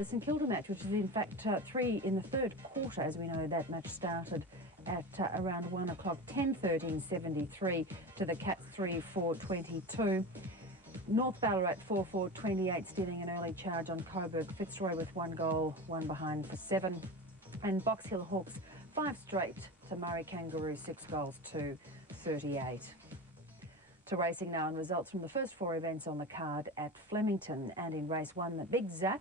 The St Kilda match, which is in fact 3 in the third quarter, as we know that match started at around 1 o'clock, 10-13-73 to the Cats 3-4-22. North Ballarat 4-4-28, stealing an early charge on Coburg. Fitzroy with 1 goal, 1 behind for 7. And Box Hill Hawks 5 straight to Murray Kangaroo, 6 goals to 38. To racing now, and results from the first 4 events on the card at Flemington. And in race 1, the big zap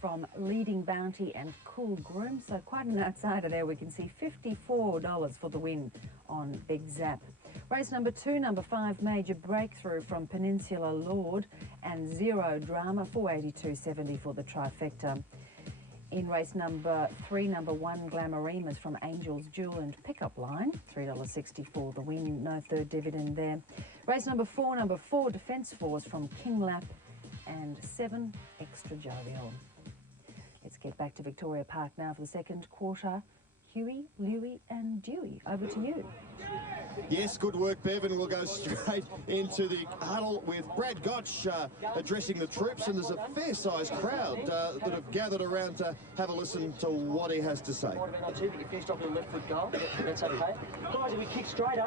from Leading Bounty and Cool Groom. So quite an outsider there. We can see $54 for the win on Big Zap. Race number 2, number 5, Major Breakthrough from Peninsula Lord and Zero Drama, $482.70 for the trifecta. In race number 3, number 1, Glamorimas from Angels Jewel and Pickup Line, $3.60 for the win, no third dividend there. Race number 4, number 4, Defence Force from King Lap and 7, Extra Jovial. Let's get back to Victoria Park now for the second quarter. Huey, Louie and Dewey, over to you. Yes, good work, Bev, and we'll go straight into the huddle with Brad Gotch addressing the troops, and there's a fair-sized crowd that have gathered around to have a listen to what he has to say. Might have been on 2, but you finished off with a left foot goal. That's okay. Guys, if we kicked straight,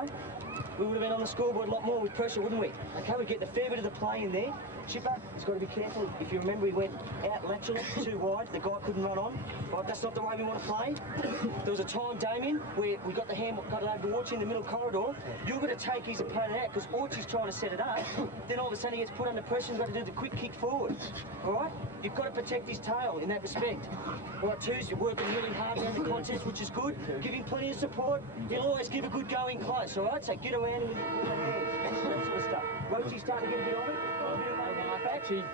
we would have been on the scoreboard a lot more with pressure, wouldn't we? Okay, we get the fair bit of the play in there. Chipper, he's got to be careful. If you remember, he went out lateral, too wide. The guy couldn't run on. Right, that's not the way we want to play. There was a time, Damien, where we got the hand, got it over to Orchie in the middle corridor. You're going to take his opponent out because Orchie's trying to set it up. Then all of a sudden he gets put under pressure and got to do the quick kick forward. All right? You've got to protect his tail in that respect. All right, twos, you're working really hard around the contest, which is good. Give him plenty of support. He'll always give a good go in close, all right? So get around him with that sort of stuff. Roachie's starting to get a bit of it.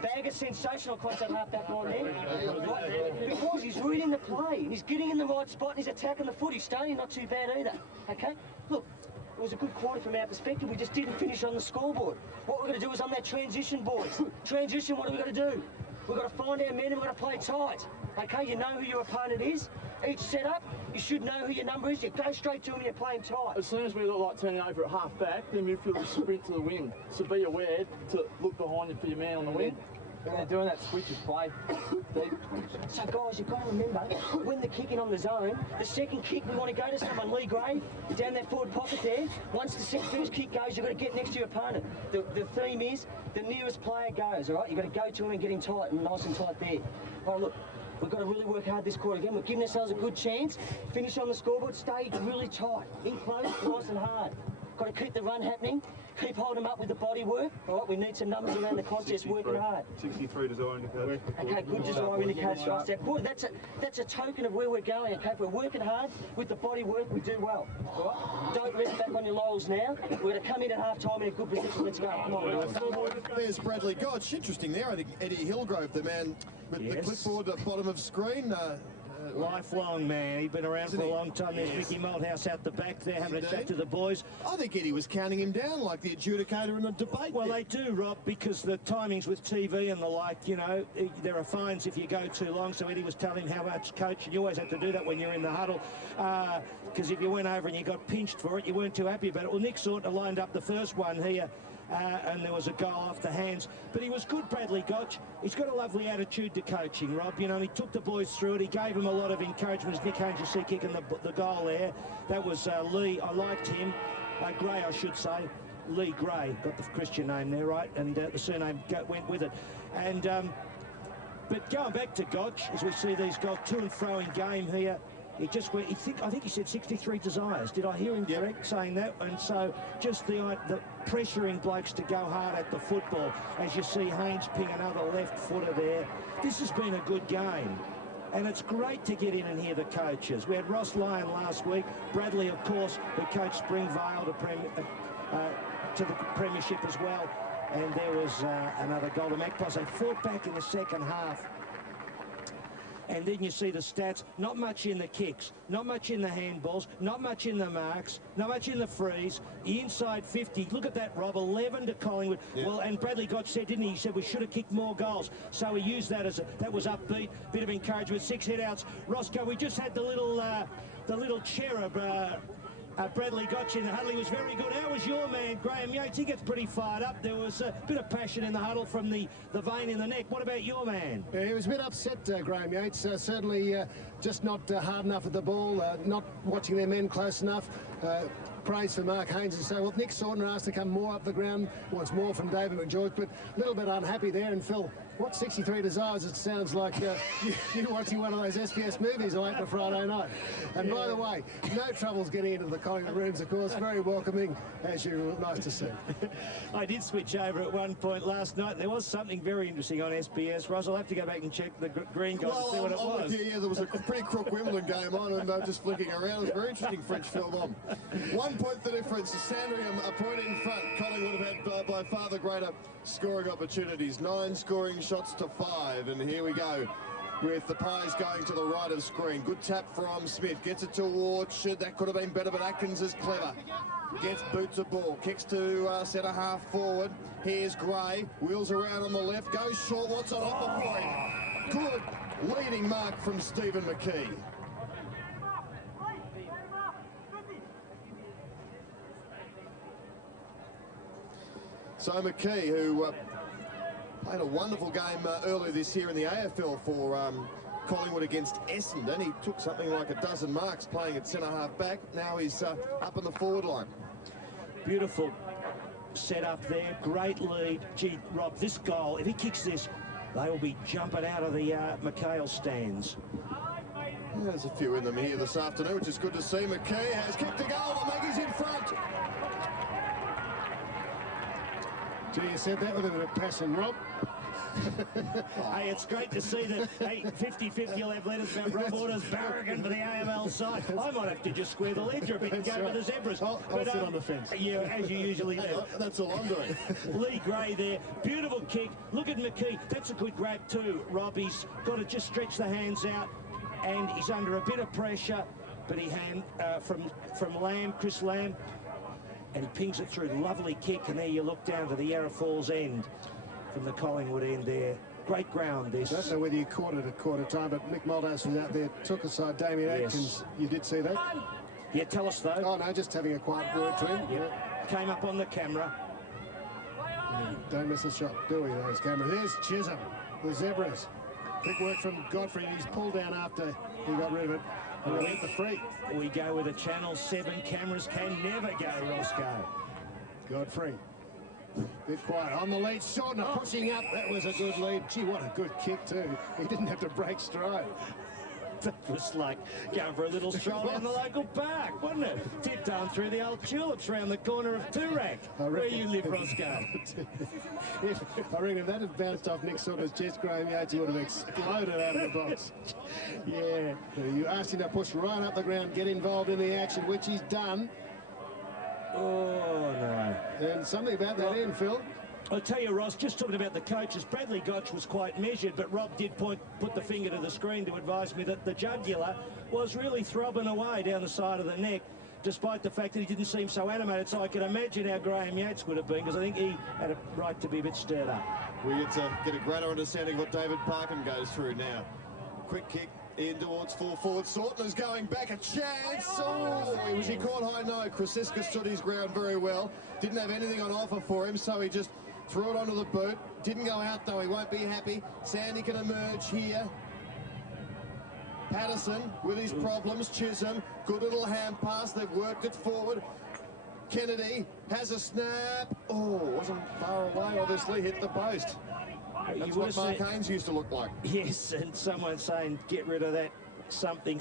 Bagger sensational across that half-back line there. Because he's reading the play, and he's getting in the right spot, and he's attacking the foot. He's starting not too bad either. Okay? Look, it was a good quarter from our perspective. We just didn't finish on the scoreboard. What we're going to do is on that transition, boys. Transition, what are we going to do? We've got to find our men and we've got to play tight. Okay, you know who your opponent is. Each setup, you should know who your number is. You go straight to him and you're playing tight. As soon as we look like turning over at half back, then midfielders sprint to the wing. So be aware to look behind you for your man on the wing. When they're doing that switch of play. So guys, you've got to remember, when they're kicking on the zone, the second kick, we want to go to someone, Lee Gray, down that forward pocket there. Once the first kick goes, you've got to get next to your opponent. The theme is, the nearest player goes, all right? You've got to go to him and get him tight, and nice and tight there. All right, look, we've got to really work hard this quarter again. We're giving ourselves a good chance. Finish on the scoreboard, stay really tight, in close, nice and hard. Got to keep the run happening, keep holding them up with the body work. All right, we need some numbers around the contest, working hard. 63 desire indicators. Okay, good desire indicators for us. That's a token of where we're going. Okay, if we're working hard with the body work, we do well. All right, don't rest back on your laurels now. We're going to come in at half time in a good position. Let's go. Come on, guys. There's Bradley Gotch. Interesting there. I think Eddie Hillgrove, the man with the clipboard at the bottom of screen. Lifelong man. He'd been around for a long time. There's Mickey Malthouse out the back there having a chat to the boys. I think Eddie was counting him down like the adjudicator in the debate. Well, they do, Rob, because the timings with TV and the like, you know, there are fines if you go too long. So Eddie was telling him how much coach, and you always have to do that when you're in the huddle, because if you went over and you got pinched for it, you weren't too happy about it. Well, Nick sort of lined up the first one here. And there was a goal off the hands. But he was good, Bradley Gotch. He's got a lovely attitude to coaching, Rob. You know, and he took the boys through it. He gave them a lot of encouragement. As Nick Angel see kicking the goal there. That was Lee. I liked him. Gray, I should say. Lee Gray. Got the Christian name there, right? And the surname went with it. And but going back to Gotch, as we see these goals, to and fro in game here. He just went, I think he said 63 desires. Did I hear him correct saying that? And so just the pressuring blokes to go hard at the football. As you see Haynes ping another left footer there. This has been a good game. And it's great to get in and hear the coaches. We had Ross Lyon last week. Bradley, of course, who coached Springvale to the premiership as well. And there was another goal. The Magpies, they fought back in the second half. And then you see the stats, not much in the kicks, not much in the handballs, not much in the marks, not much in the frees, the inside 50. Look at that, Rob, 11 to Collingwood. Yeah. Well, and Bradley Gotch said, didn't he? He said we should have kicked more goals. So he used that as that was upbeat, bit of encouragement, 6 head-outs. Roscoe, we just had the little cherub Bradley Gotch in the huddle. He was very good. How was your man, Graham Yates? He gets pretty fired up. There was a bit of passion in the huddle from the vein in the neck. What about your man? Yeah, he was a bit upset, Graham Yates. Certainly just not hard enough at the ball, not watching their men close enough. Praise for Mark Haynes and so well. Nick Saunders asked to come more up the ground, wants more from David McGeorge, but a little bit unhappy there. And Phil, what 63 desires? It sounds like you're watching one of those SBS movies late on a Friday night. And by the way, no troubles getting into the Collingwood rooms, of course. Very welcoming, as usual. Nice to see. I did switch over at one point last night. There was something very interesting on SBS. Ross, I'll have to go back and check the green guide and see what it was. Yeah, there was a pretty crook Wimbledon game on, and just flicking around. It was a very interesting French film on. 1 point the difference. Sandringham a point in front. Collingwood have had by far the greater scoring opportunities. 9 scoring shots to 5, and here we go with the Pies going to the right of screen. Good tap from Smith, gets it to Orchard. That could have been better, but Atkins is clever. Gets boots a ball, kicks to centre half forward. Here's Gray, wheels around on the left, goes short. What's on offer for him? Good leading mark from Stephen McKee. So McKee, who played a wonderful game earlier this year in the AFL for Collingwood against Essendon. He took something like a dozen marks playing at centre half back. Now he's up in the forward line. Beautiful set up there. Great lead. Gee, Rob, this goal, if he kicks this, they will be jumping out of the McHale stands. There's a few in them here this afternoon, which is good to see. McKee has kicked a goal. The Maggie's in front. Gee, you said that with a bit of passion, Rob. Hey, it's great to see that 50-50 you'll have letters about Rob Waters barragan for the AML side. I might have to just square the ledger a bit and go with the Zebras. I'll sit on the fence. Yeah, as you usually do. That's all I'm doing. Lee Gray there. Beautiful kick. Look at McKee. That's a good grab too, Rob. He's got to just stretch the hands out, and he's under a bit of pressure, but he from Lamb, Chris Lamb, and he pings it through. Lovely kick, and there you look down to the Yarra Falls end from the Collingwood end there. Great ground this. I don't know whether you caught it at quarter time, but Mick Malthouse was out there, took aside Damien Atkins. You did see that? Yeah, tell us though. Oh no, just having a quiet word to him. Yep. Came up on the camera. Don't miss a shot, do we, those cameras? There's Chisholm, the Zebras. Quick work from Godfrey, and he's pulled down after he got rid of it. And we get the free. We go with the Channel 7 cameras. Can never go, Roscoe. Godfrey. Bit quiet on the lead. Saunders pushing up. That was a good lead. Gee, what a good kick too. He didn't have to break stride. That was like going for a little stroll in the local park, wasn't it? Tiptoeing through the old tulips round the corner of Toorak, where you live, Roscoe. I reckon if that had bounced off Nick Saunders' chest, Graham Yates, he would have exploded out of the box. Yeah. You asked him to push right up the ground, get involved in the action, which he's done. Oh, no. And something about that end, Phil. I'll tell you, Ross, just talking about the coaches, Bradley Gotch was quite measured, but Rob did put the finger to the screen to advise me that the jugular was really throbbing away down the side of the neck, despite the fact that he didn't seem so animated. So I can imagine how Graham Yates would have been, because I think he had a right to be a bit stirred up. We get to get a greater understanding of what David Parkin goes through now. Quick kick in towards full forward. Saunders going back, a chance. Oh, was he caught high? No, Krasiska stood his ground very well. Didn't have anything on offer for him, so he just threw it onto the boot. Didn't go out though, he won't be happy. Sandy can emerge here. Patterson with his problems. Chisholm, good little hand pass. They've worked it forward. Kennedy has a snap. Oh, wasn't far away, obviously, hit the post. That's what Mark Haynes used to look like. Yes, and someone saying, get rid of that something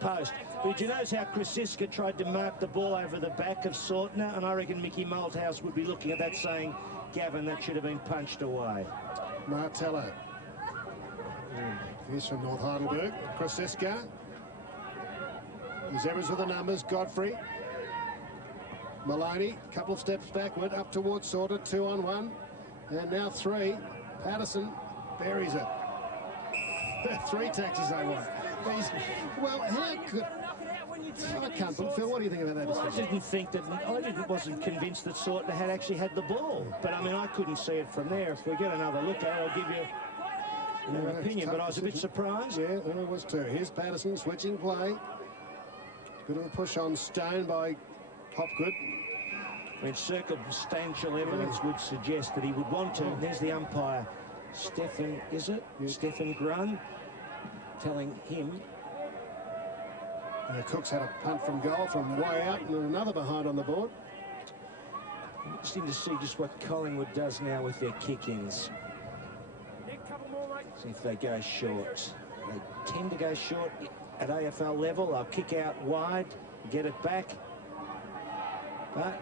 post. But did you notice how Krasiska tried to mark the ball over the back of Sautner? And I reckon Mickey Malthouse would be looking at that saying, Gavin, that should have been punched away. Martello. He's from North Heidelberg. Krasiska. The Zebras with the numbers. Godfrey. Maloney, a couple of steps backward, up towards Saunders, 2-on-1. And now 3. Patterson buries it. 3 taxes they want. Well, how could... I can't believe, Phil, what do you think about that decision? I wasn't convinced that Sautner had actually had the ball. But, I mean, I couldn't see it from there. If we get another look at it, I'll give you an opinion. But I was a bit surprised. Yeah, I was too. Here's Patterson switching play. Bit of a push on Stone by Hopgood. When circumstantial evidence would suggest that he would want to. There's the umpire, Stefan, is it? Yeah. Stefan Grun, telling him. Cook's had a punt from goal from way out and another behind on the board. Interesting to see just what Collingwood does now with their kick-ins. See if they go short. They tend to go short at AFL level. They'll kick out wide, get it back. But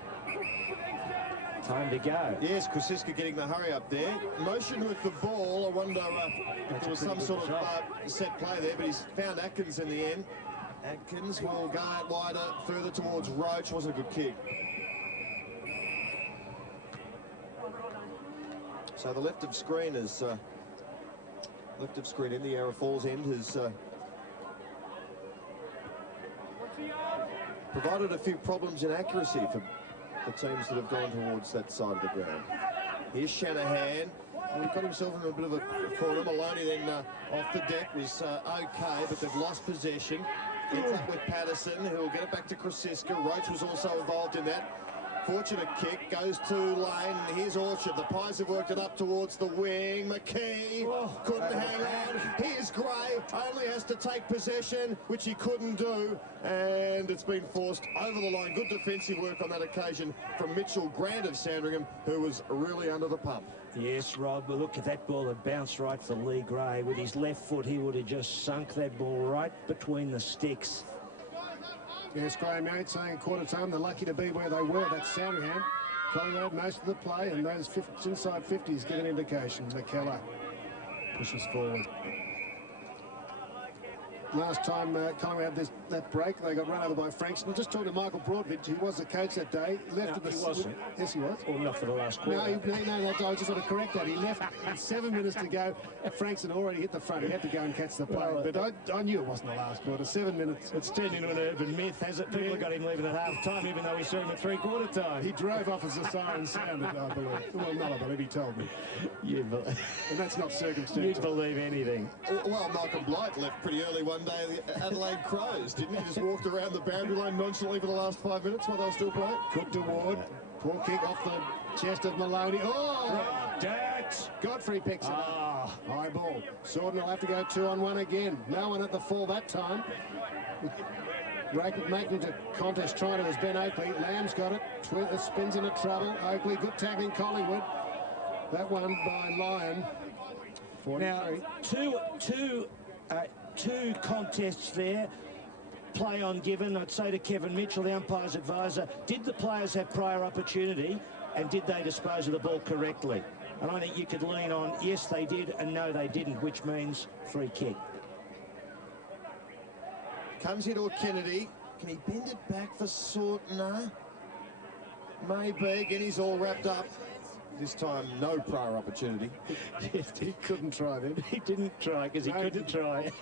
time to go. Yes, Krasiska getting the hurry up there. Motion with the ball. I wonder if there was some sort of set play there, but he's found Atkins in the end. Atkins will go out wider, further towards Roach. Wasn't a good kick. So the left of screen is left of screen in the Yarra Falls end has provided a few problems in accuracy for the teams that have gone towards that side of the ground. Here's Shanahan. He got himself in a bit of a corner. Maloney then off the deck was okay, but they've lost possession. Ends up with Patterson, who'll get it back to Krasiska. Roach was also involved in that. Fortunate kick, goes to Lane. Here's Orchard. The Pies have worked it up towards the wing. McKee couldn't hang on. Here's Gray. Only has to take possession, which he couldn't do. And it's been forced over the line. Good defensive work on that occasion from Mitchell Grant of Sandringham, who was really under the pump. Yes, Rob, but look at that ball that bounced right for Lee Gray. With his left foot, he would have just sunk that ball right between the sticks. Yes, Graham Yates saying quarter time they're lucky to be where they were. That's Sandringham. Collingwood most of the play, and those inside 50s get an indication. McKellar pushes forward. Last time Collingwood had that break, they got run over by Frankston. Just talking to Michael Broadbridge, who was the coach that day. Left No, he wasn't. Yes, he was. Or not for the last quarter. No, I just want to correct that. He left with 7 minutes to go. Frankston already hit the front. He had to go and catch the play. Well, but I knew it wasn't the last quarter. 7 minutes. It's turned into an urban myth, has it? People have got him leaving at half-time, even though we saw him at three-quarter time. He drove off as the siren sounded, I believe. Well, not I believe, he told me. You believe, And that's not circumstantial. you'd believe anything. Well, Malcolm Blight left pretty early one day at the Adelaide Crows, didn't he? Just walked around the boundary line nonchalantly for the last 5 minutes while they were still playing. Cook to Ward. Poor kick off the chest of Maloney. Oh! Godfrey picks it up. High ball. Sorden will have to go 2-on-1 again. No one at the full that time. Making the contest trying to is Ben Oakley. Lamb's got it. Spins into trouble. Oakley, good tackling Collingwood. That one by Lyon. 43. Now, two contests there. Play on given. I'd say to Kevin Mitchell, the umpire's advisor, did the players have prior opportunity and did they dispose of the ball correctly? And I think you could lean on yes they did and no they didn't, which means free kick. Comes here to a Kennedy. Can he bend it back for Sortner? Maybe. Again, he's all wrapped up. This time, no prior opportunity. Yes, he couldn't try then. He didn't try because he couldn't try.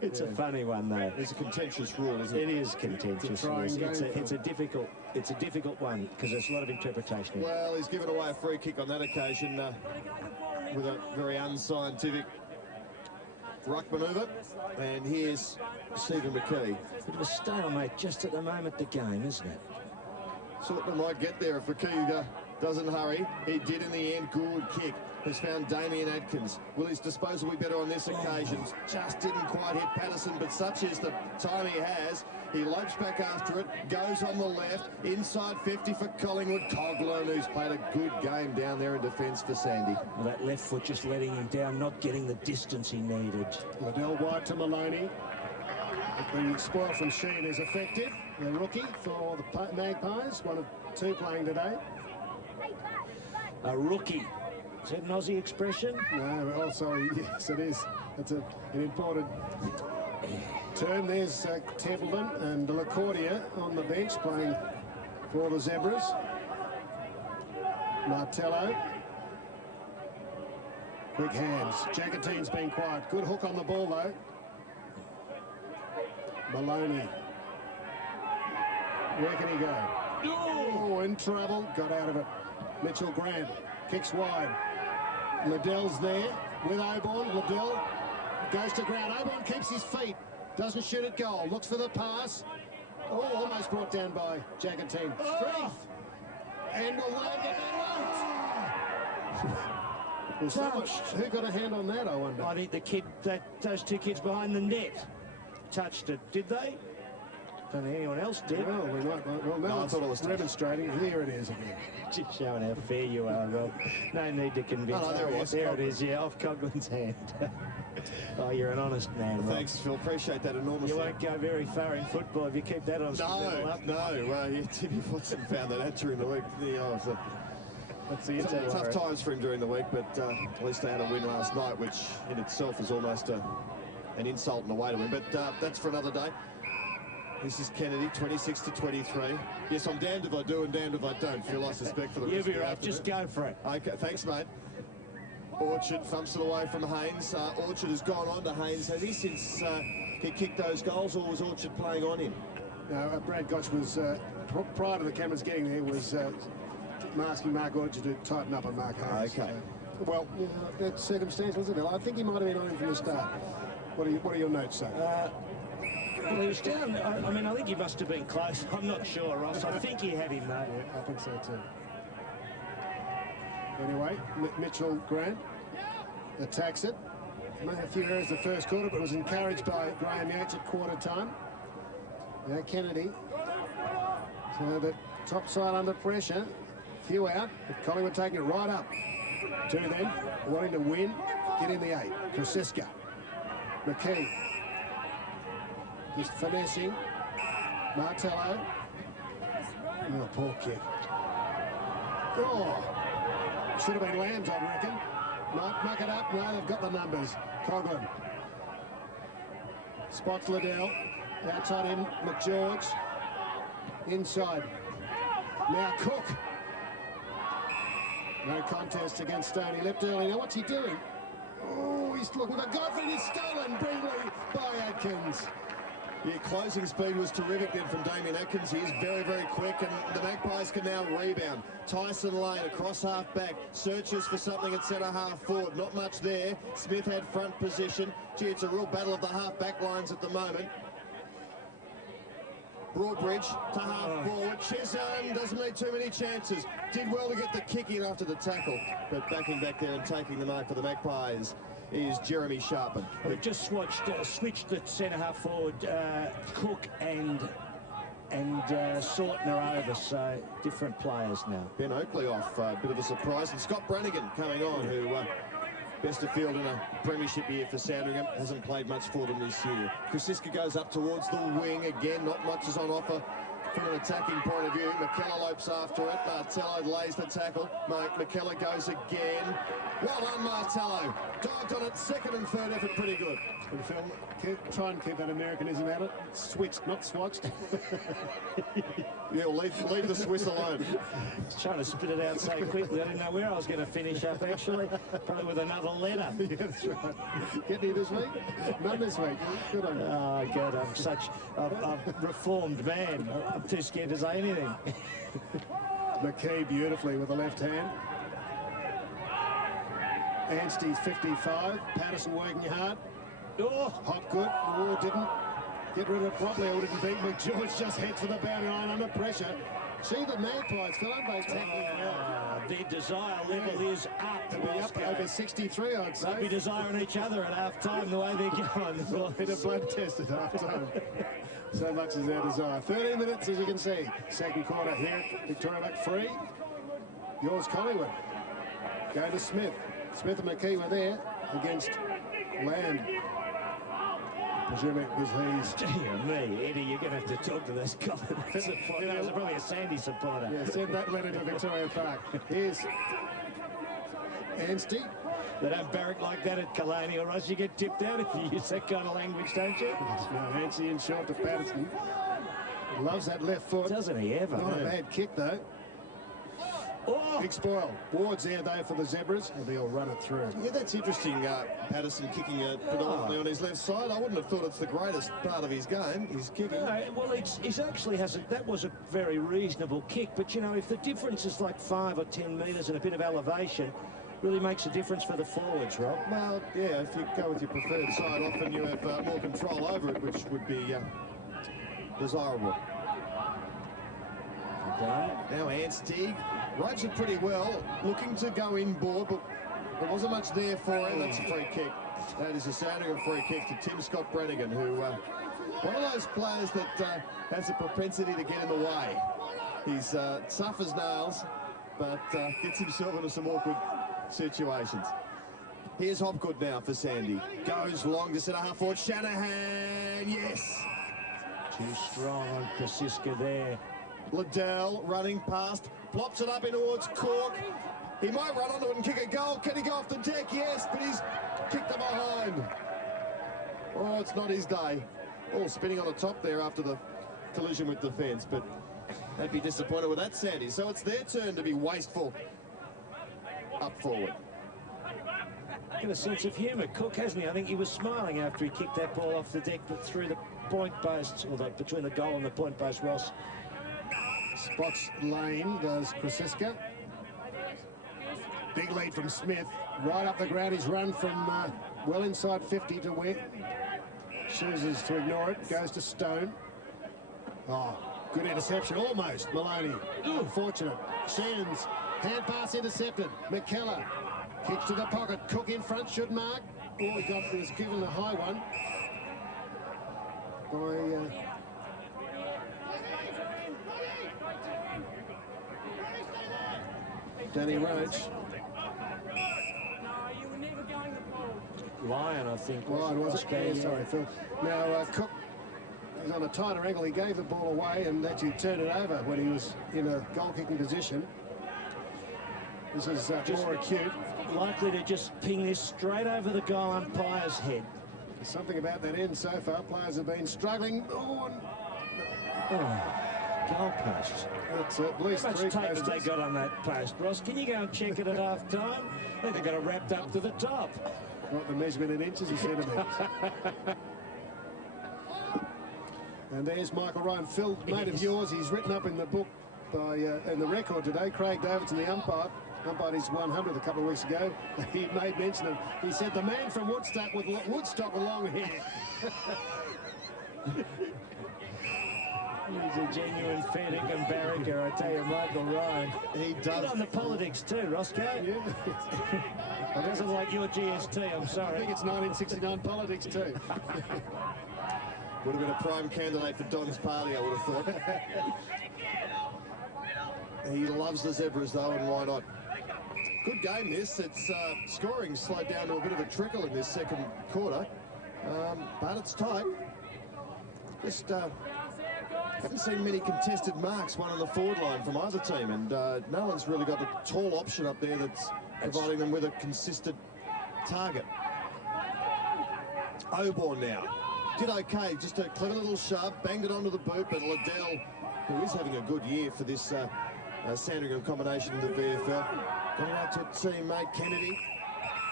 It's a funny one though. It's a contentious rule, isn't it? It is contentious. It's a difficult one because there's a lot of interpretation. Well, he's given away a free kick on that occasion with a very unscientific ruck manoeuvre. And here's Stephen McKee. Bit of a stalemate just at the moment the game, isn't it? Sortner might get there if McKee doesn't hurry. He did in the end. Good kick. Has found Damien Atkins. Will his disposal be better on this occasion? Just didn't quite hit Patterson, but such is the time he has. He lopes back after it, goes on the left, inside 50 for Collingwood. Coghlan, who's played a good game down there in defence for Sandy. Well, that left foot just letting him down, not getting the distance he needed. Liddell White to Maloney. The spoil from Sheen is effective. The rookie for the Magpies, one of two playing today. A rookie. Is that an Aussie expression? No, oh, sorry, yes, it is. That's an important term. There's Templeton and LaCordia on the bench playing for the Zebras. Martello. Quick hands. Jacketine's been quiet. Good hook on the ball, though. Maloney. Where can he go? Oh, in trouble. Got out of it. Mitchell Grant kicks wide. Liddell's there with Oborn. Liddell goes to ground. Oborn keeps his feet. Doesn't shoot at goal. Looks for the pass. Oh, almost brought down by Jackatine. Strength. And will Lamb get that right? Well, someone, who got a hand on that, I wonder? I think the kid, those two kids behind the net touched it, did they? Don't think anyone else did. Well, we might. Well, no, I thought it was demonstrating. Here it is again. Just showing how fair you are, Rob. No need to convince. Oh, no, there it was. There it is, yeah, off Coughlin's hand. Oh, you're an honest man, Rob. Thanks, Phil. Appreciate that enormously. You won't go very far in football if you keep that on. No. Timmy Watson found that out during the week. That's the tough times for him during the week, but at least they had a win last night, which in itself is almost an insult and a way to win. But that's for another day. This is Kennedy, 26-23. Yes, I'm damned if I do and damned if I don't. Phil, I suspect for the You'll be right. Just go for it. Okay, thanks, mate. Orchard thumps it away from Haynes. Orchard has gone on to Haynes, has he, since he kicked those goals, or was Orchard playing on him? No, Brad Gotch was, prior to the cameras getting there, was asking Mark Orchard to tighten up on Mark Haynes. Okay. Well, that's circumstantial, isn't it? I think he might have been on him from the start. What do your notes say? Well, he was down. I mean, I think he must have been close. I'm not sure, Ross. I think he had him, though. Yeah, I think so, too. Anyway, Mitchell Grant attacks it. Made a few errors the first quarter, but was encouraged by Graham Yates at quarter time. Now Kennedy. So the top side under pressure. Few out, but Collingwood taking it right up. Two then, wanting to win, get in the 8. Krasiska. McKee. Just finessing. Martello. Oh, poor kick. Oh! Should have been Lambs, I reckon. Might muck it up. No, they've got the numbers. Coghlan. Spots Liddell. Outside in McGeorge. Inside. Now Cook. No contest against Stoney. Left early. Now what's he doing? Oh, he's looking for Godfrey. He's stolen briefly by Atkins. Yeah, closing speed was terrific then from Damien Atkins. He is very, very quick, and the Magpies can now rebound. Tyson Lane across half-back, searches for something at centre-half forward. Not much there. Smith had front position. Gee, it's a real battle of the half-back lines at the moment. Broadbridge to half forward. Chisholm doesn't need too many chances. Did well to get the kick in after the tackle, but backing back there and taking the mark for the Magpies is Jeremy Sharpen. We've just switched at centre-half forward. Cook and Sorton are over, so different players now. Ben Oakley off, a bit of a surprise, and Scott Brannigan coming on, who best of field in a premiership year for Sandringham, hasn't played much for them this year. Krasiska goes up towards the wing again, not much is on offer from an attacking point of view. McKellar lopes after it. Martello lays the tackle. McKellar goes again. Well done, Martello. Dived on it, second and third effort, pretty good. And Phil, try and keep that Americanism out of it. Switched, not swatched. Yeah, well, leave the Swiss alone. Just trying to spit it out so quickly. I didn't know where I was going to finish up, actually. Probably with another letter. Yeah, that's right. Get any this week? None this week. Good on you. Oh, God, I'm such a reformed man. I'm too scared to say anything. McKee beautifully with the left hand. Anstey's 55. Patterson working hard. Oh, Hopgood. Oh, didn't get rid of it properly. Or didn't beat McGeorge. Just heads for the boundary line under pressure. See the Magpies, Phil, aren't they tackling well? their desire level is up. They'll be up over 63, I'd say. They'll be desiring each other at half-time the way they're going. Bit of blood test at half-time. So much is their desire. 13 minutes, as you can see. Second quarter here. Victoria back free. Yours, Collingwood. Go to Smith. Smith and McKee were there against Lamb. Presume it was his. Dear me, Eddie, you're going to have to talk to this guy. That was probably a Sandy supporter. Yeah, send that letter to Victoria Park. Here's Anstey. They don't barrack like that at Kalani, or else you get tipped out if you use that kind of language, don't you? No, Anstey in short to Patterson. Loves that left foot. Doesn't he ever? Not a bad kick, though. Oh! Big spoil. Ward's there, though, for the Zebras. And they'll run it through. Yeah, that's interesting. Patterson kicking it predominantly on his left side. I wouldn't have thought it's the greatest part of his game, his kicking. No, well, he's actually hasn't. That was a very reasonable kick. But, you know, if the difference is like 5 or 10 metres and a bit of elevation, really makes a difference for the forwards, Rob. Well, yeah, if you go with your preferred side, often you have more control over it, which would be desirable. done. Now Anstey rides it pretty well, looking to go inboard, but there wasn't much there for him. That's a free kick. That is a Sandringham free kick to Tim Scott-Brannigan, who one of those players that has a propensity to get in the way. He's tough as nails, but gets himself into some awkward situations. Here's Hopgood now for Sandy. Goes long to centre half forward. Shanahan, yes. Too strong on Krasiska there. Liddell running past, plops it up in towards Cork. He might run onto it and kick a goal. Can he go off the deck? Yes, but he's kicked it behind. Oh, it's not his day. All spinning on the top there after the collision with the fence, but they'd be disappointed with that, Sandy. So it's their turn to be wasteful up forward. Got a sense of humour, Cook, hasn't he? I think he was smiling after he kicked that ball off the deck, but through the point post, or between the goal and the point post, Ross. Spots lane, does Krasiska. Big lead from Smith. Right up the ground, he's run from well inside 50 to where. Chooses to ignore it, goes to Stone. Oh, good interception, almost, Maloney. Unfortunate. Sands, hand pass intercepted. McKellar kicks to the pocket. Cook in front, should mark. Oh, he was given a high one by Danny Roach. Lyon, I think. Lyon, was it? Yeah, sorry, Phil. Now, Cook is on a tighter angle. He gave the ball away and actually turned it over when he was in a goal-kicking position. This is more acute. Likely to just ping this straight over the goal umpire's head. There's something about that end so far. Players have been struggling. Oh, goal post. That's at least How much three tape have posters. they got on that post, Ross? Can you go and check it at half time? I think they've got it wrapped up to the top. Not the measurement in inches and centimetres. And there's Michael Ryan. Phil, mate of yours, he's written up in the book by in the record today. Craig Davidson, the umpire, umpired his 100th a couple of weeks ago. He made mention of, he said, the man from Woodstock with long hair. He's a genuine fair dinkum barracker, I tell you, Michael Ryan. He does. Good on the politics too, Roscoe. Yeah. It doesn't like your GST, I'm I sorry. think it's 1969 politics too. Would have been a prime candidate for Don's party, I would have thought. He loves the Zebras, though, and why not? Good game, this. It's scoring slowed down to a bit of a trickle in this second quarter, but it's tight. Just haven't seen many contested marks, one on the forward line from either team, and no one's really got a tall option up there that's providing them with a consistent target. Oborn now. Did okay, just a clever little shove, banged it onto the boot, but Liddell, who is having a good year for this Sandringham combination in the VFL, got it out to a teammate, Kennedy.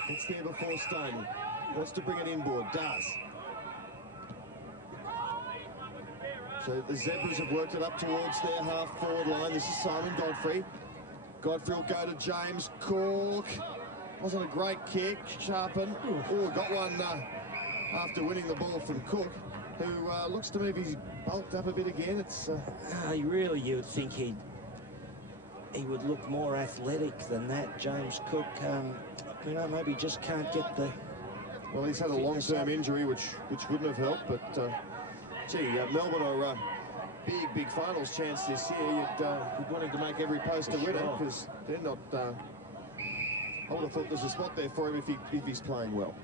It's there before Stone. Wants to bring it inboard, does. So the Zebras have worked it up towards their half-forward line. This is Simon Godfrey. Godfrey will go to James Cork. Wasn't a great kick, Sharpen. Oh, got one after winning the ball from Cook, who looks to me he's bulked up a bit again. It's Really, you would think he would look more athletic than that, James Cook. You know, maybe just can't get the... Well, he's had a long-term injury, which wouldn't have helped, but gee, Melbourne are big finals chance this year. You'd want him to make every post a winner, because they're not... I would have thought there's a spot there for him if he's playing well.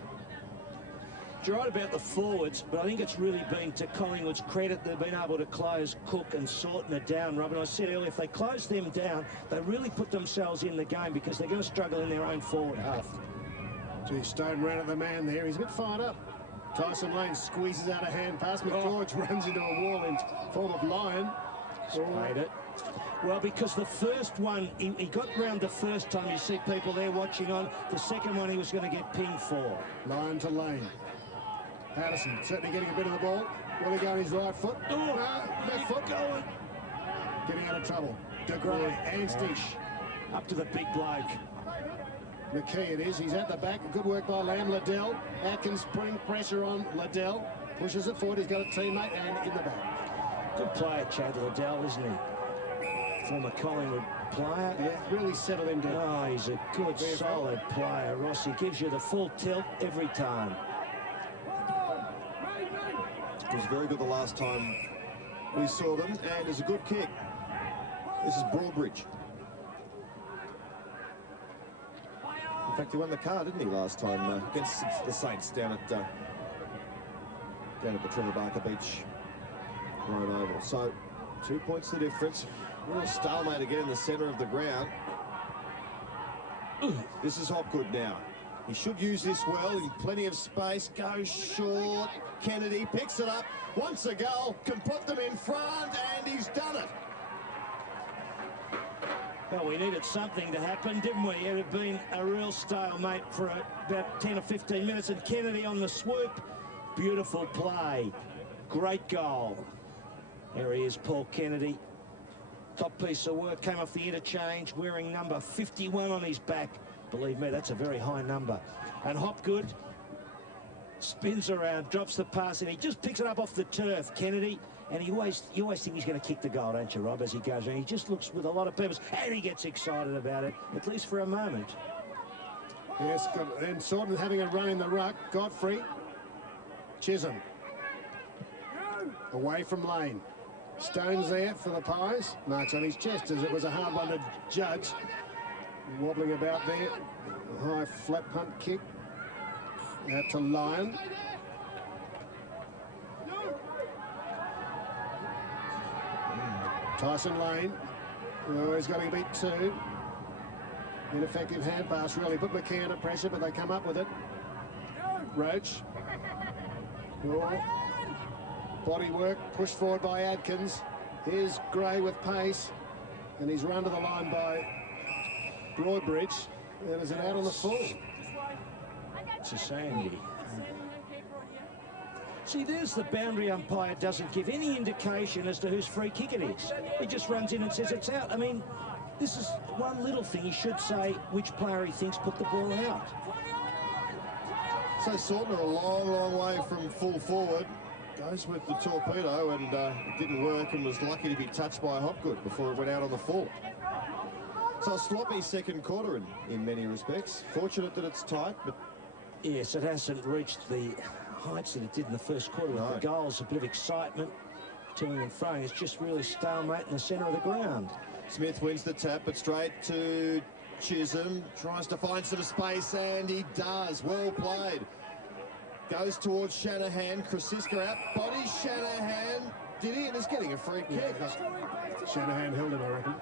You're right about the forwards, but I think it's really been to Collingwood's credit they've been able to close Cook and Sortner down, Robin. I said earlier, if they close them down, they really put themselves in the game, because they're going to struggle in their own forward half. Gee, Stone ran at the man there. He's a bit fired up. Tyson Lane squeezes out a hand pass. McGeorge runs into a wall in form of Lyon. Played it. Well, because the first one, he got round the first time. You see people there watching on. The second one he was going to get pinged for. Lyon to Lane. Patterson certainly getting a bit of the ball. Will he go on his right foot? Oh, no, left foot. Going. Getting out of trouble. De Grey, Anstey. Up to the big bloke. McKee it is. He's at the back. Good work by Lamb. Liddell. Atkins putting pressure on Liddell. Pushes it forward. He's got a teammate and in the back. Good player, Chad Liddell, isn't he? former Collingwood player. Yeah, really settled into. Oh, he's a good, VFL. solid player, Rossi. Gives you the full tilt every time. It was very good the last time we saw them, and it's a good kick. This is Broadbridge. In fact, he won the car, didn't he, last time against the Saints down at the Trevor Barker Beach Road Oval. So 2 points the difference. Real stalemate again in the centre of the ground. This is Hopgood now. He should use this well in plenty of space. Goes short. Kennedy picks it up. Wants a goal. Can put them in front, and he's done it. Well, we needed something to happen, didn't we? It had been a real stalemate for about 10 or 15 minutes, and Kennedy on the swoop. Beautiful play. Great goal. There he is, Paul Kennedy. Top piece of work, came off the interchange, wearing number 51 on his back. Believe me, that's a very high number. And Hopgood spins around, drops the pass, and he just picks it up off the turf, Kennedy. And you always think he's going to kick the goal, don't you, Rob, as he goes around. He just looks with a lot of purpose, and he gets excited about it, at least for a moment. Yes, and Sorton having a run in the ruck. Godfrey. Chisholm. Away from lane. Stones there for the Pies. Marks on his chest as it was a hard one to judge. Wobbling about there. High flat punt kick. Out to Lyon. Tyson Lane. Oh, he's got to beat two. Ineffective hand pass really put McKee under pressure, but they come up with it. Roach. Oh. Body work pushed forward by Adkins. Here's Gray with pace, and he's run to the line by Broadbridge. And is it out on the full? To Sandy. See, there's the boundary umpire doesn't give any indication as to whose free kick it is. He just runs in and says it's out. I mean, this is one little thing. He should say which player he thinks put the ball out. So Sortner a long, long way from full forward. Goes with the torpedo, and it didn't work, and was lucky to be touched by Hopgood before it went out on the full. So a sloppy second quarter in many respects. Fortunate that it's tight, but... Yes, it hasn't reached the heights that it did in the first quarter with the goals, a bit of excitement, toing and froing. It's just really stalemate in the centre of the ground. Smith wins the tap, but straight to Chisholm. Tries to find some space, and he does. Well played. Goes towards Shanahan. Krasiska out. Body Shanahan. Did he? And is getting a free kick. Shanahan held him, I reckon.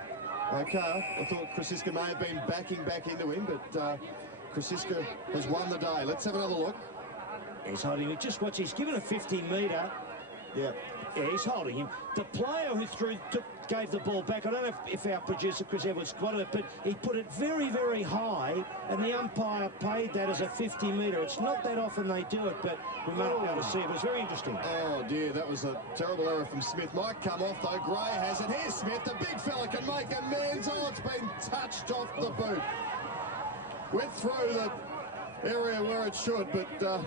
Okay. I thought Krasiska may have been backing back into him, but Krasiska has won the day. Let's have another look. He's holding it. Just watch. He's given a 50-metre. Yeah. Yeah, he's holding him. The player who gave the ball back, I don't know if our producer Chris Edwards spotted it, but he put it very, very high, and the umpire paid that as a 50-metre. It's not that often they do it, but we might be able to see it. It was very interesting. Oh, dear, that was a terrible error from Smith. Might come off, though. Gray has it. Here's Smith. The big fella can make amends. Oh, it's been touched off the boot. Went through the area where it should, but a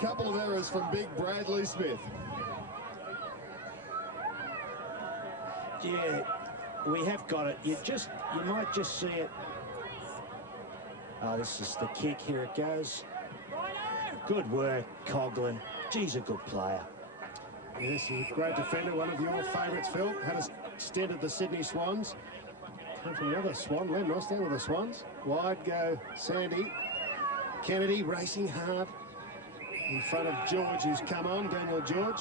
couple of errors from big Bradley Smith. Yeah, we have got it. You might just see it. Oh, this is the kick. Here it goes. Good work, Coughlin. Geez, a good player. Yes, he's a great defender. One of your favourites, Phil. Had a stint at the Sydney Swans. Come from the other Swan, Len Ross there with the Swans. Wide go Sandy. Kennedy racing hard in front of George, who's come on. Daniel George,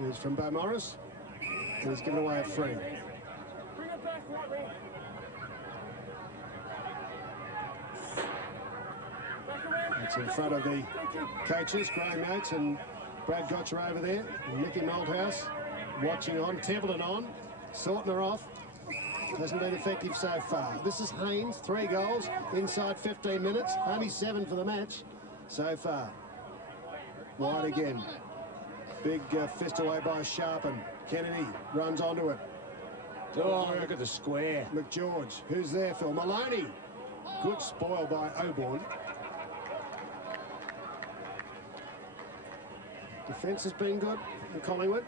who's from Beaumaris. And he's given away a free. It's in front of the coaches, Graham Yates and Brad Gotcher over there. Nicky Malthouse watching on, Templeton on, Sortner off. Hasn't been effective so far. This is Haynes, 3 goals inside 15 minutes. Only 7 for the match so far. Wide again. Big fist away by Sharpen. Kennedy runs onto it. Oh, look at the square. McGeorge. Who's there, Phil? Maloney. Good spoil by Oborne. Defence has been good in Collingwood.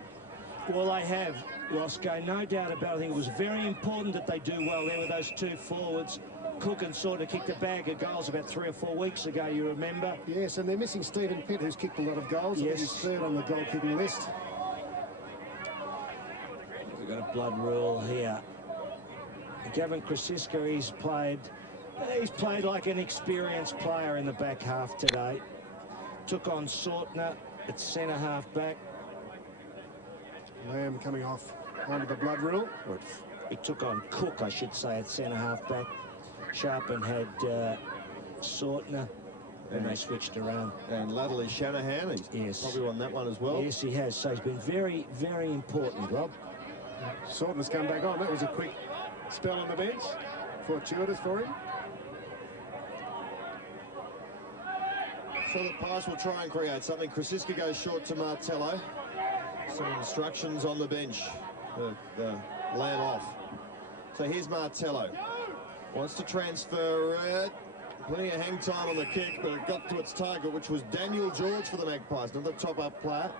Well, they have. Roscoe, no doubt about it. I think it was very important that they do well there with those two forwards. Cook and sort of kicked a bag of goals about 3 or 4 weeks ago, you remember? Yes, and they're missing Stephen Pitt, who's kicked a lot of goals. Yes. He's third on the goal-kicking list. We've got a blood rule here. Gavin Krasiska, he's played like an experienced player in the back half today. Took on Sortner at centre-half back. Lamb coming off onto the blood rule. He took on Cook, I should say, at centre-half back. Sharpen had Sortner, and they switched around. And latterly Shanahan, he's probably won that one as well. Yes, he has. So he's been very, very important, Rob. Sortner's come back on. That was a quick spell on the bench. Fortuitous for him. So the Pies will try and create something. Krasiska goes short to Martello. Some instructions on the bench. The lamb off. So here's Martello. Wants to transfer it. Plenty of hang time on the kick, but it got to its target, which was Daniel George for the Magpies. Another top-up player.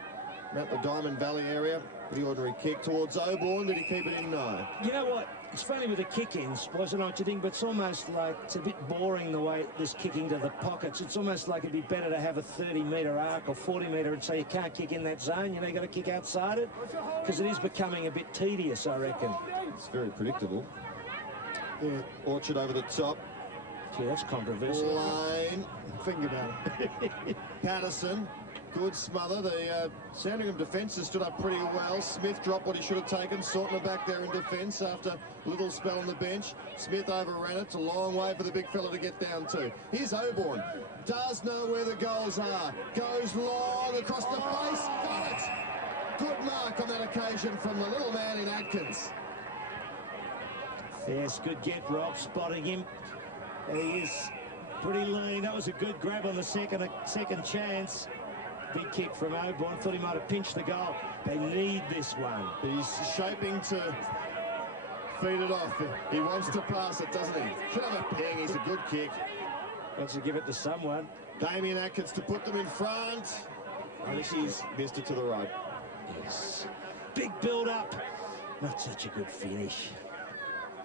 At the Diamond Valley area. Pretty ordinary kick towards Oborn. Did he keep it in? No. You know what? It's funny with the kick-ins, wasn't it, you think? But it's almost like it's a bit boring the way this kicking to the pockets. It's almost like it'd be better to have a 30-metre arc or 40-metre and say you can't kick in that zone. You know, you got to kick outside it because it is becoming a bit tedious, I reckon. It's very predictable. Yeah. Orchard over the top. Gee, that's controversial. Lane. Think about it. Patterson. Good smother. The Sandringham defence has stood up pretty well. Smith dropped what he should have taken. Sortner back there in defence after a little spell on the bench. Smith overran it. It's a long way for the big fella to get down to. Here's Oborn. Does know where the goals are. Goes long across the face. Got it. Good mark on that occasion from the little man in Atkins. Yes, good get, Rob, spotting him. He is pretty lean. That was a good grab on the second chance. Big kick from Oborn. Thought he might have pinched the goal. They need this one. He's shaping to feed it off. He wants to pass it, doesn't he? Should have a ping. He's a good kick. Wants to give it to someone. Damien Atkins to put them in front. I think he's missed it to the right. Yes. Big build-up. Not such a good finish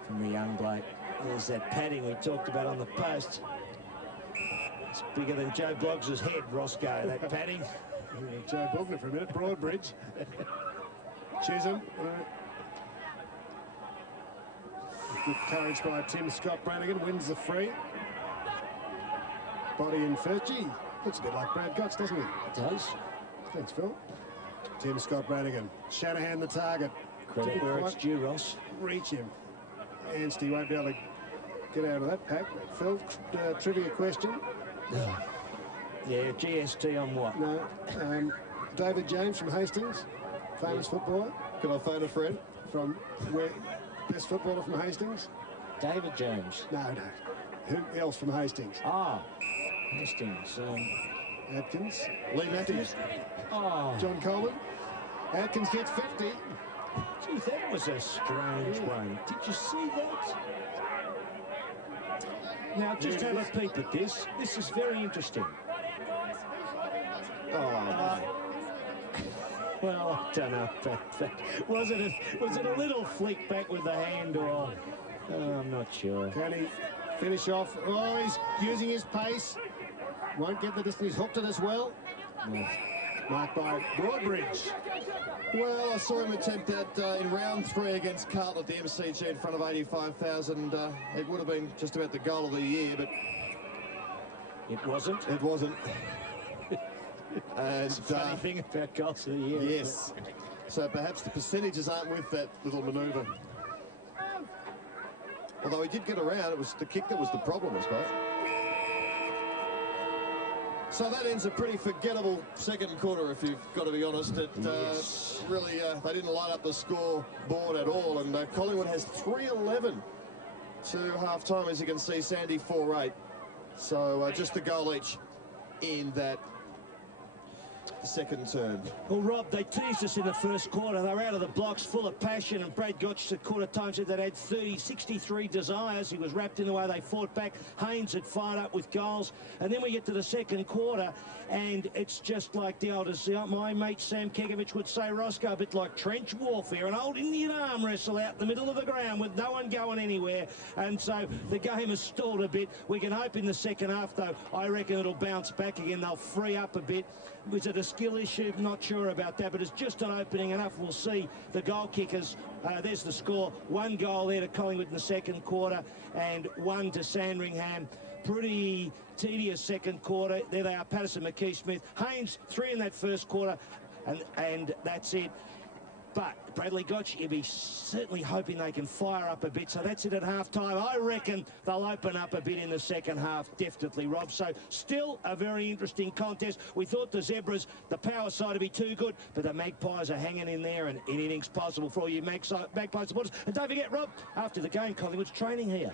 from the young bloke. There's that padding we talked about on the post. It's bigger than Joe Bloggs' head, Roscoe, that padding. Joe Bogner for a minute. Broadbridge. Chisholm. Good courage by Tim Scott Brannigan. Wins the free. Body in first. Gee, looks a bit like Brad Gotts, doesn't he? It does. Thanks, Phil. Tim Scott Brannigan. Shanahan the target. Credit where it's due, Ross. Reach him. Anstey won't be able to get out of that pack. Phil, trivia question. Yeah, GST on what? No. David James from Hastings, famous footballer. Can I phone a friend? From where? Best footballer from Hastings? David James. No. Who else from Hastings? Ah, Hastings. Atkins. Lee Matthews. Oh, John Coleman. Atkins gets 50. gee, that was a strange one. Did you see that? Now, just have a peep at this. This is very interesting. Well, I don't know about that. Was it a little flick back with the hand or... I'm not sure. Can he finish off? Oh, he's using his pace. Won't get the distance. He's hooked it as well. No. Marked by Broadbridge. Well, I saw him attempt that in round 3 against Carlton at the MCG in front of 85,000. It would have been just about the goal of the year, but... It wasn't? It wasn't. And, It's a funny thing about goals of the year. Yes. So perhaps the percentages aren't with that little manoeuvre. Although he did get around, it was the kick that was the problem, I suppose. So that ends a pretty forgettable second quarter, if you've got to be honest. It really, they didn't light up the scoreboard at all, and Collingwood has 3-11 to half-time, as you can see. Sandy 4-8. So just a goal each in that second term. Well, Rob, they teased us in the first quarter. They were out of the blocks full of passion, and Brad Gotch at quarter time said they'd had 63 desires. He was wrapped in the way they fought back. Haynes had fired up with goals. And then we get to the second quarter, and it's just like the old, as my mate Sam Kekovich would say, Roscoe, a bit like trench warfare, an old Indian arm wrestle out in the middle of the ground with no one going anywhere. And so the game has stalled a bit. We can hope in the second half, though, I reckon it'll bounce back again. They'll free up a bit. Was it a skill issue? Not sure about that, but it's just an opening enough. We'll see the goal kickers. There's the score. 1 goal there to Collingwood in the second quarter and 1 to Sandringham. Pretty tedious second quarter. There they are, Patterson, McKee, Smith. Haynes, 3 in that first quarter, and that's it. But Bradley Gotch, you'll be certainly hoping they can fire up a bit. So that's it at half-time. I reckon they'll open up a bit in the second half, definitely, Rob. So still a very interesting contest. We thought the Zebras, the power side, would be too good, but the Magpies are hanging in there, and anything's possible for all you Magpie supporters. And don't forget, Rob, after the game, Collingwood's training here.